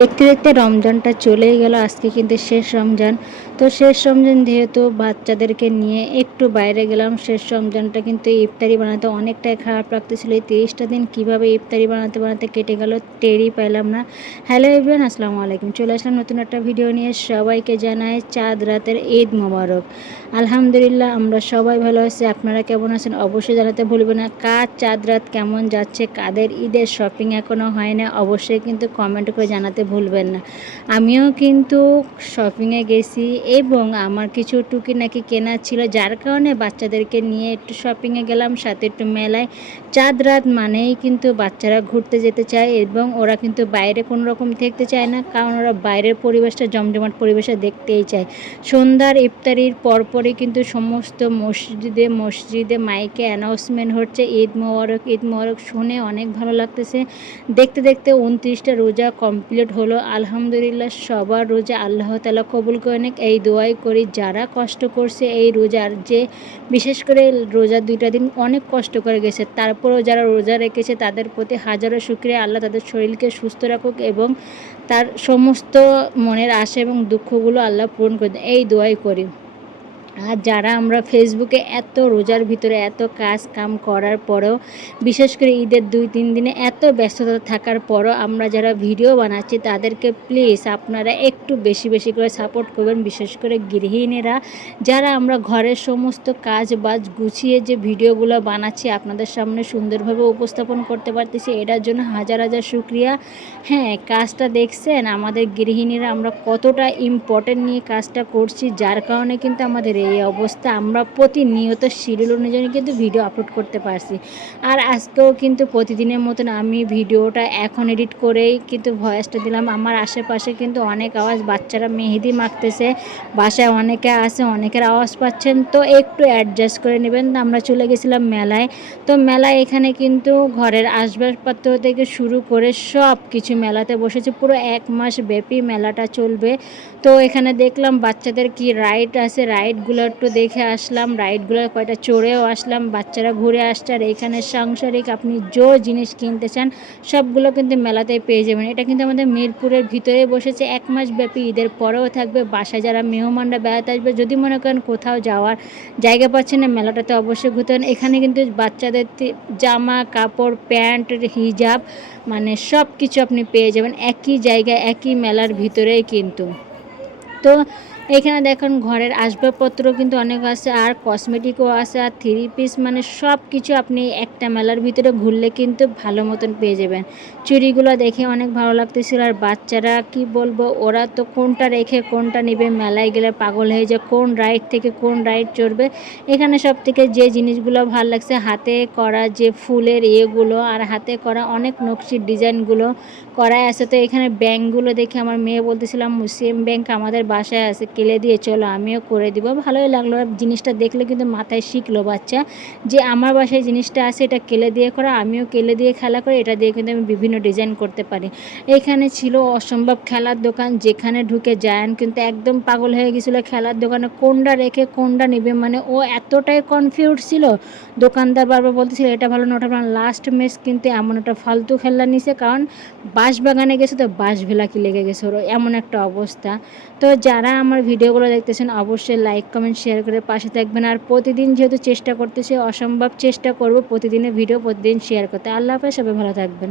দেখতে দেখতে রমজানটা চলেই গেল, আজকে কিন্তু শেষ রমজান। তো শেষ রমজান যেহেতু বাচ্চাদেরকে নিয়ে একটু বাইরে গেলাম, শেষ রমজানটা কিন্তু ইফতারি বানাতে অনেকটাই খারাপ লাগতেছিল। এই তিরিশটা দিন কীভাবে ইফতারি বানাতে বানাতে কেটে গেল টেরই পাইলাম না। হ্যালো এভরিওয়ান, আসসালামু আলাইকুম। চলে আসলাম নতুন একটা ভিডিও নিয়ে। সবাইকে জানাই চাঁদ রাতের ঈদ মোবারক। আলহামদুলিল্লাহ, আমরা সবাই ভালো আছি। আপনারা কেমন আছেন অবশ্যই জানাতে ভুলবেন না। কার চাঁদ রাত কেমন যাচ্ছে, কাদের ঈদের শপিং এখনও হয় না, অবশ্যই কিন্তু কমেন্ট করে জানাতে ভুলবেন না। আমিও কিন্তু শপিংয়ে গেছি এবং আমার কিছু টুকি নাকি কেনা ছিল, যার কারণে বাচ্চাদেরকে নিয়ে একটু শপিংয়ে গেলাম, সাথে একটু মেলায়। চাঁদ রাত মানেই কিন্তু বাচ্চারা ঘুরতে যেতে চায় এবং ওরা কিন্তু বাইরে কোনো রকম থাকতে চায় না, কারণ ওরা বাইরের পরিবেশটা, জমজমাট পরিবেশে দেখতেই চায়। সন্ধ্যার ইফতারির পরপরই কিন্তু সমস্ত মসজিদে মসজিদে মাইকে অ্যানাউন্সমেন্ট হচ্ছে, ঈদ মোবারক ঈদ মোবারক শুনে অনেক ভালো লাগতেছে। দেখতে দেখতে উনত্রিশটা রোজা কমপ্লিট হলো, আলহামদুলিল্লাহ, সবার রোজা আল্লাহ তালা কবুল করে নেক এই দোয়াই করি, যারা কষ্ট করছে এই রোজার যে, বিশেষ করে রোজা দুইটা দিন অনেক কষ্ট করে গেছে, তারপরেও যারা রোজা রেখেছে, তাদের প্রতি হাজারো শুক্রিয়া। আল্লাহ তাদের শরীরকে সুস্থ রাখুক এবং তার সমস্ত মনের আশা এবং দুঃখগুলো আল্লাহ পূরণ করে এই দোয়াই করি। আর যারা আমরা ফেসবুকে এত রোজার ভিতরে এত কাজ কাম করার পরেও, বিশেষ করে ঈদের দুই, তিন দিনে এত ব্যস্ততা থাকার পরও আমরা যারা ভিডিও বানাচ্ছি, তাদেরকে প্লিজ আপনারা একটু বেশি বেশি করে সাপোর্ট করবেন। বিশেষ করে গৃহিণীরা, যারা আমরা ঘরের সমস্ত কাজ বাজ গুছিয়ে যে ভিডিওগুলো বানাচ্ছি, আপনাদের সামনে সুন্দরভাবে উপস্থাপন করতে পারতেছি, এটার জন্য হাজার হাজার শুক্রিয়া। হ্যাঁ কাজটা দেখছেন, আমাদের গৃহিণীরা আমরা কতটা ইম্পর্টেন্ট নিয়ে কাজটা করছি, যার কারণে কিন্তু আমাদের এই অবস্থা আমরা প্রতিনিয়ত শিডিউল অনুযায়ী কিন্তু ভিডিও আপলোড করতে পারছি। আর আজকেও কিন্তু প্রতিদিনের মতন আমি ভিডিওটা এখন এডিট করেই কিন্তু ভয়েসটা দিলাম। আমার আশেপাশে কিন্তু অনেক আওয়াজ, বাচ্চারা মেহেদি মাখতেছে, বাসায় অনেকে আছে, অনেকের আওয়াজ পাচ্ছেন। তো একটু অ্যাডজাস্ট করে নেবেন। আমরা চলে গেছিলাম মেলায়। তো মেলায় এখানে কিন্তু ঘরের আসবাবপত্র থেকে শুরু করে সব কিছু মেলাতে বসেছে। পুরো এক মাস ব্যাপী মেলাটা চলবে। তো এখানে দেখলাম বাচ্চাদের কি রাইড আছে। রাইডগুলো একটু দেখে আসলাম রাইডগুলো কয়টা চড়েও আসলাম, বাচ্চারা ঘুরে আসছে, আর এখানে সাংসারিক আপনি যে জিনিস কিনতে চান সবগুলো কিন্তু মেলাতে পেয়ে যাবেন। এটা কিন্তু আমাদের মিরপুরের ভিতরে বসেছে, এক মাস ব্যাপী ঈদের পরেও থাকবে, বাসায় যারা মেহমানরা বেড়াতে আসবে, যদি মনে করেন কোথাও যাওয়ার জায়গা পাচ্ছেন না, মেলাটাতে অবশ্যই ঘুরতে এখানে কিন্তু বাচ্চাদের জামা, কাপড়, প্যান্ট, হিজাব মানে সব কিছু আপনি পেয়ে যাবেন, একই জায়গায়, একই মেলার ভিতরেই কিন্তু। তো এখানে দেখুন, ঘরের আসবাবপত্র কিন্তু অনেক আছে, আর কসমেটিকও আছে, আর থ্রি পিস মানে সব কিছু আপনি একটা মেলার ভিতরে ঘুরলে কিন্তু ভালো মতন পেয়ে যাবেন। চুড়িগুলো দেখে অনেক ভালো লাগতেছিল, আর বাচ্চারা কি বলব, ওরা তো কোনটা রেখে কোনটা নেবে, মেলায় গেলে পাগল হয়ে যায়, কোন রাইড থেকে কোন রাইড চড়বে। এখানে সব থেকে যে জিনিসগুলো ভালো লাগছে, হাতে করা যে ফুলের ইয়েগুলো, আর হাতে করা অনেক নকশির ডিজাইনগুলো করাই আছে। তো এখানে ব্যাংকগুলো দেখে আমার মেয়ে বলতেছিলাম সেম ব্যাংক আমাদের বাসায় আছে কেলে দিয়ে চলো, আমিও করে দিব। ভালোই লাগল। জিনিসটা দেখলে কিন্তু মাথায় শিখলো বাচ্চা যে আমার বাসায় জিনিসটা আছে, এটা কেলে দিয়ে করা, আমিও কেলে দিয়ে খেলা করে, এটা দিয়ে কিন্তু আমি বিভিন্ন ডিজাইন করতে পারি। এখানে ছিল অসম্ভব খেলার দোকান, যেখানে ঢুকে জায়ান কিন্তু একদম পাগল হয়ে গেছিল খেলার দোকানে। কোনটা রেখে কোনটা নেবে? মানে ও এতটাই কনফিউজ ছিল। দোকানদার বারবার বলতেছিল, এটা ভালো না, ওটা ভালো লাস্ট ম্যাচ কিন্তু এমন একটা ফালতু খেলনা নিছে, কারণ বাঁশ বাগানে গেছে তো বাঁশ ভেলাকি লেগে গেছে ওর, এমন একটা অবস্থা। তো যারা আমার ভিডিওগুলো দেখতেছেন, অবশ্যই লাইক কমেন্ট শেয়ার করে পাশে থাকবেন। আর প্রতিদিন যেহেতু চেষ্টা করতেছে, অসম্ভব চেষ্টা করব প্রতিদিনের ভিডিও প্রতিদিন শেয়ার করতে। আল্লাহ হাফেজ, সবাই ভালো থাকবেন।